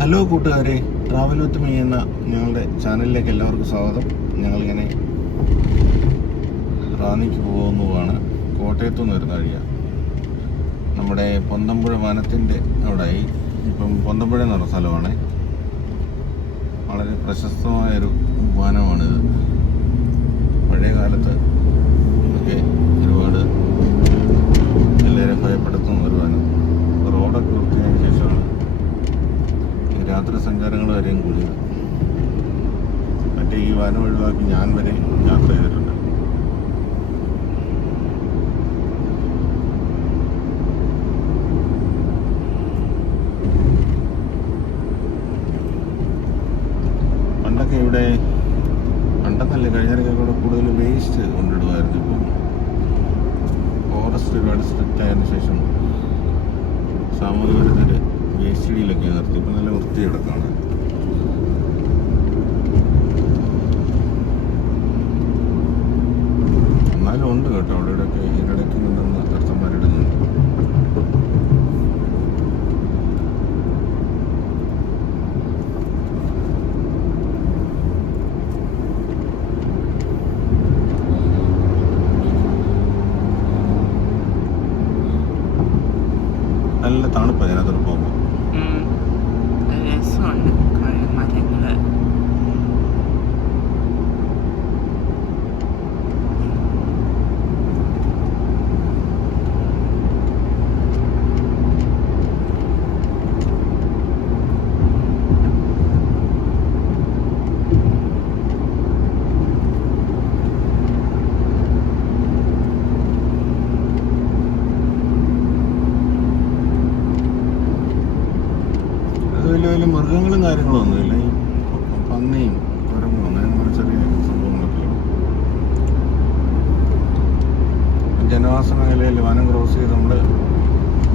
Hello കൂട്ടുകാരെ travel with me എന്ന ഞങ്ങളുടെ ചാനലിലേക്ക് എല്ലാവർക്കും സ്വാഗതം. ഞങ്ങളിങ്ങനെ റാന്നിക്ക് പോകുന്നതാണ്. കോട്ടയത്തു നിന്ന് വരുന്ന വഴിയാണ് നമ്മുടെ പൊന്തമ്പുഴ വനത്തിന്റെ അവിടെയായി ഇപ്പം പൊന്തമ്പുഴ എന്ന് പറഞ്ഞ സ്ഥലമാണ്. വളരെ പ്രശസ്തമായൊരു വനമാണിത്. ഈ രാത്രി സഞ്ചാരങ്ങൾ വരെയും കൂടിയത് മറ്റേ ഈ വനം ഒഴിവാക്കി ഞാൻ വരെ യാത്ര ചെയ്തിട്ടുണ്ട്. പണ്ടൊക്കെ ഇവിടെ പണ്ടെന്നല്ല കഴിഞ്ഞിടയ്ക്ക് കൂടെ കൂടുതൽ വേസ്റ്റ് കൊണ്ടിടുമായിരുന്നു ഇപ്പം. ഫോറസ്റ്റ് ഒരുപാട് സ്ട്രിക്റ്റ് ആയതിനു ശേഷം സാമൂഹിക വിരുദ്ധര് വേസ്റ്റ് ഇടിയിലൊക്കെ നിർത്തി. ഇപ്പം നല്ല വൃത്തി കിടക്കാണ് എന്നാലും ഉണ്ട് കേട്ടോ. അവിടെ ഇടയ്ക്ക് ഇതിനിടയ്ക്ക് നിന്നൊന്ന് കർത്തന്മാരിടുന്നുണ്ട് നല്ല തണുപ്പ് അതിനകത്തോട്ട് പോകുമ്പോൾ വലിയ വലിയ മൃഗങ്ങളും കാര്യങ്ങളും ഒന്നുമില്ല. ഈ പന്നിയും കുരങ്ങും അങ്ങനെ ചെറിയ സംഭവങ്ങളൊക്കെ ജനവാസ മേഖലയിൽ വനം ക്രോസ് ചെയ്ത് നമ്മൾ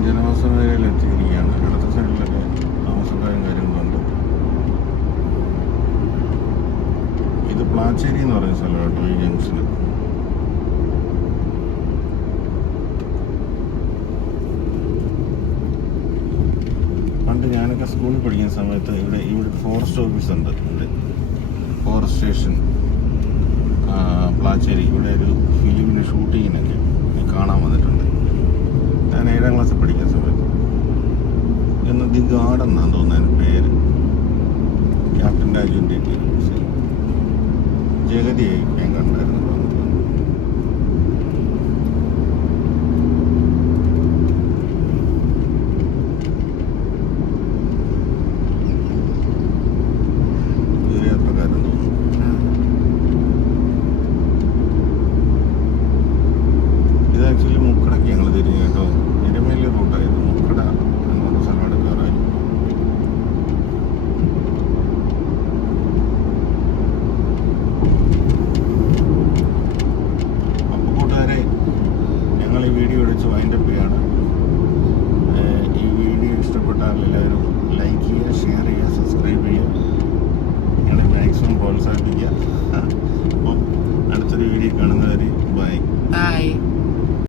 ജനവാസ മേഖലയിൽ എത്തിയിരിക്കുകയാണ്. ഇടത്ത സൈഡിലൊക്കെ താമസക്കാരും കാര്യങ്ങളുണ്ട് ഇത് പ്ലാച്ചേരി എന്ന് പറയുന്ന സ്ഥലമാണ് കേട്ടോ ഈ ഞാനൊക്കെ സ്കൂളിൽ പഠിക്കുന്ന സമയത്ത് ഇവിടെ ഇവിടെ ഫോറസ്റ്റ് ഓഫീസ് ഉണ്ട്. ഇവിടെ ഫോറസ്റ്റ് സ്റ്റേഷൻ പ്ലാച്ചേരി. ഇവിടെ ഒരു ഫിലിമിന്റെ ഷൂട്ടിങ്ങിനൊക്കെ കാണാൻ വന്നിട്ടുണ്ട്. ഞാൻ ഏഴാം ക്ലാസ്സിൽ പഠിക്കുന്ന സമയത്ത്. എന്ന് ദി ഗാർഡൻ എന്നാണ് തോന്നുന്നത് പേര്. ക്യാപ്റ്റൻ രാജുവിന്റെ ജഗതിയായി ഞാൻ കണ്ടായിരുന്നു. പ്രോത്സാഹിപ്പിക്കുക